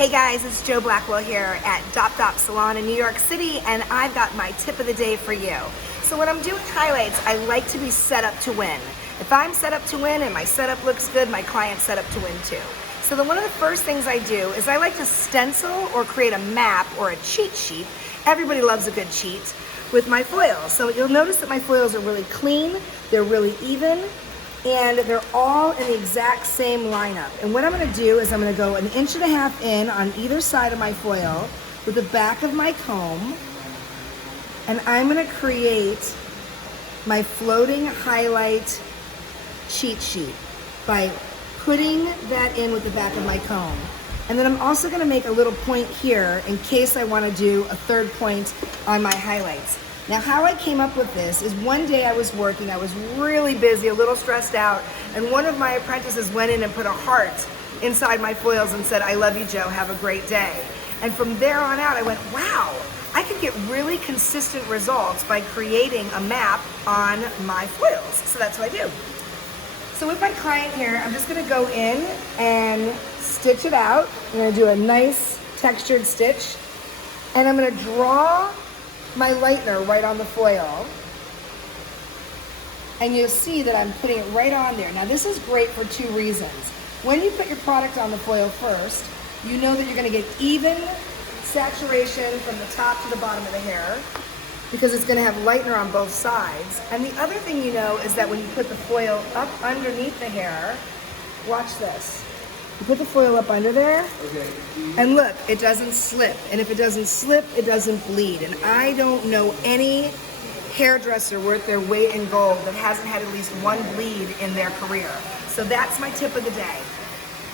Hey guys, it's Joe Blackwell here at Dop Dop Salon in New York City, and I've got my tip of the day for you. So when I'm doing highlights, I like to be set up to win. If I'm set up to win and my setup looks good, my client's set up to win too. So one of the first things I do is I like to stencil or create a map or a cheat sheet. Everybody loves a good cheat with my foils. So you'll notice that my foils are really clean, they're really even, and they're all in the exact same lineup. And what I'm gonna do is I'm gonna go 1.5 inches in on either side of my foil with the back of my comb, and I'm gonna create my floating highlight cheat sheet by putting that in with the back of my comb. And then I'm also gonna make a little point here in case I wanna do a third point on my highlights. Now, how I came up with this is one day I was working, I was really busy, a little stressed out, and one of my apprentices went in and put a heart inside my foils and said, "I love you, Joe, have a great day." And from there on out, I went, wow, I could get really consistent results by creating a map on my foils. So that's what I do. So with my client here, I'm just gonna go in and stitch it out. I'm gonna do a nice textured stitch, and I'm gonna draw my lightener right on the foil, and you'll see that I'm putting it right on there. Now this is great for two reasons. When you put your product on the foil first, you know that you're going to get even saturation from the top to the bottom of the hair because it's going to have lightener on both sides. And the other thing you know is that when you put the foil up underneath the hair, watch this. You put the foil up under there, and look, it doesn't slip. And if it doesn't slip, it doesn't bleed. And I don't know any hairdresser worth their weight in gold that hasn't had at least one bleed in their career. So that's my tip of the day.